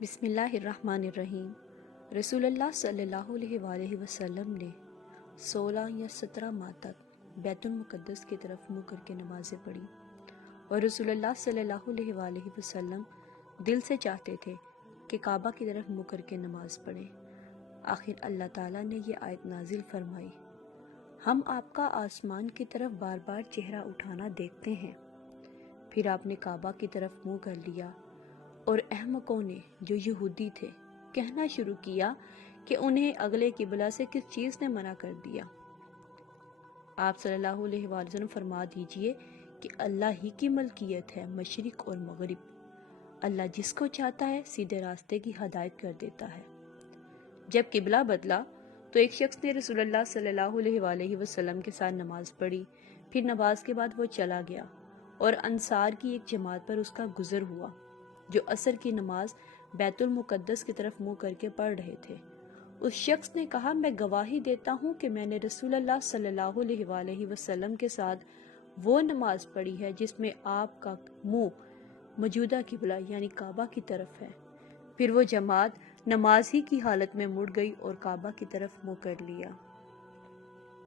بسم اللہ الرحمن الرحیم۔ رسول اللہ صلی اللہ علیہ وآلہ وسلم نے 16 یا 17 ماہ تک بیت المقدس کی طرف منہ کر کے نمازیں پڑھی، اور رسول اللہ صلی اللہ علیہ وآلہ وسلم دل سے چاہتے تھے کہ کعبہ کی طرف منہ کر کے نماز پڑھیں۔ آخر اللہ تعالیٰ نے یہ آیت نازل فرمائی، ہم آپ کا آسمان کی طرف بار بار چہرہ اٹھانا دیکھتے ہیں۔ پھر آپ نے کعبہ کی طرف منہ کر لیا، اور احمقوں نے جو یہودی تھے کہنا شروع کیا کہ انہیں اگلے قبلہ سے کس چیز نے منع کر دیا۔ آپ صلی اللہ علیہ وآلہ وسلم فرما دیجئے کہ اللہ ہی کی ملکیت ہے مشرق اور مغرب، اللہ جس کو چاہتا ہے سیدھے راستے کی ہدایت کر دیتا ہے۔ جب قبلہ بدلا تو ایک شخص نے رسول اللہ صلی اللہ علیہ وآلہ وسلم کے ساتھ نماز پڑھی، پھر نماز کے بعد وہ چلا گیا اور انصار کی ایک جماعت پر اس کا گزر ہوا جو عصر کی نماز بیت المقدس کی طرف منہ کر کے پڑھ رہے تھے۔ اس شخص نے کہا، میں گواہی دیتا ہوں کہ میں نے رسول اللہ صلی اللہ علیہ وآلہ وسلم کے ساتھ وہ نماز پڑھی ہے جس میں آپ کا منہ موجودہ قبلہ یعنی کعبہ کی طرف ہے۔ پھر وہ جماعت نماز ہی کی حالت میں مڑ گئی اور کعبہ کی طرف منہ کر لیا۔